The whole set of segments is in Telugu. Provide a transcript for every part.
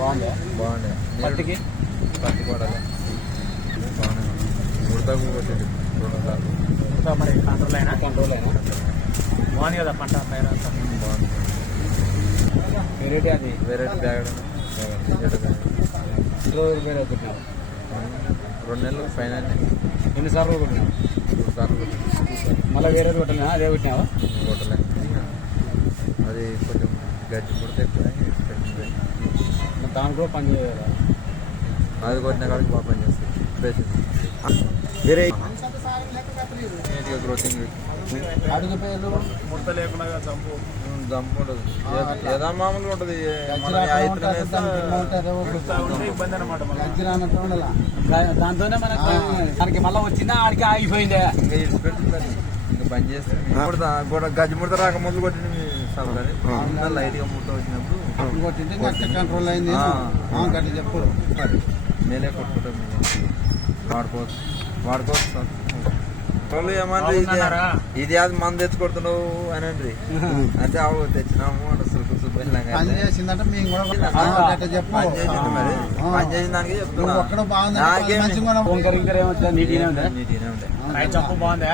బాగుండే పత్తికి పత్తి కూడా బాగుంది. ఉడతకు కొట్టింది 2 సార్లు. మరి కంట్రోల్ అయినా బాగుంది కదా పంట పైన బాగుంది. వెరైటీ అది వెరైటీ బ్యాగ్ వేరే కొట్టినావు 2 నెలలు ఫైన్ అయింది. ఎన్నిసార్లు కొట్టినావు 2 సార్లు కొట్టింది. మళ్ళీ వేరేది కొట్టినా అదే కొట్టినావా కొట్టలేదు. అది కొంచెం గడ్డి పుడితే దాని కూడా పని చేయాలి. అది కొట్టిన కాడికి బాగా పని చేస్తుంది. బేసిక్ వేరే నీట్గా గ్రోతింగ్ అడుగు పేర్లు ముడత లేకుండా జంపు ఉంటుంది. ఏదో మామూలుగా ఉంటుంది. ఇబ్బంది అనమాట దాంతోనే మనకి మళ్ళీ వచ్చిందా ఆడికి ఆగిపోయిందే. ఇంకా ఇడిచిపెట్టింది. ఇంకా బంద్ చేస్తే కూడా గజ్జి ముడత రాకముందు కొట్టింది సార్. కానీ లైట్గా ముడత వచ్చినప్పుడు కొట్టింటే కంట్రోల్ అయింది. గట్టి చెప్పు మేలే కొట్టుకుంటాం. వాడుకోవచ్చు సార్. వాళ్ళు ఏమంటే ఇది అది మంది తెచ్చుకొడుతున్నావు అని అండి. అంటే అవు తెచ్చినాము అంటే పని చేసిందంటే మేము కూడా చెప్పు పని చేసింది. మరి పని చేసిన దానికి చెప్తున్నా. జంపు బాగుందా?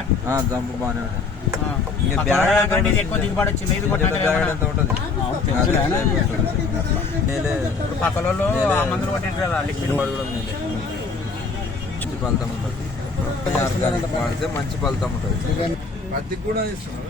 జంపు బాగానే ఉంది. దిగుబడి వచ్చింది. బ్యాగ్ ఎంత ఉంటుంది పక్కలలో మందులు కొట్టింటారు కదా లిక్విడ్ కూడా మంచి ఫలితం ఉంటుంది. వాడితే మంచి ఫలితం ఉంటుంది. పత్తికి కూడా ఇస్తున్నారు.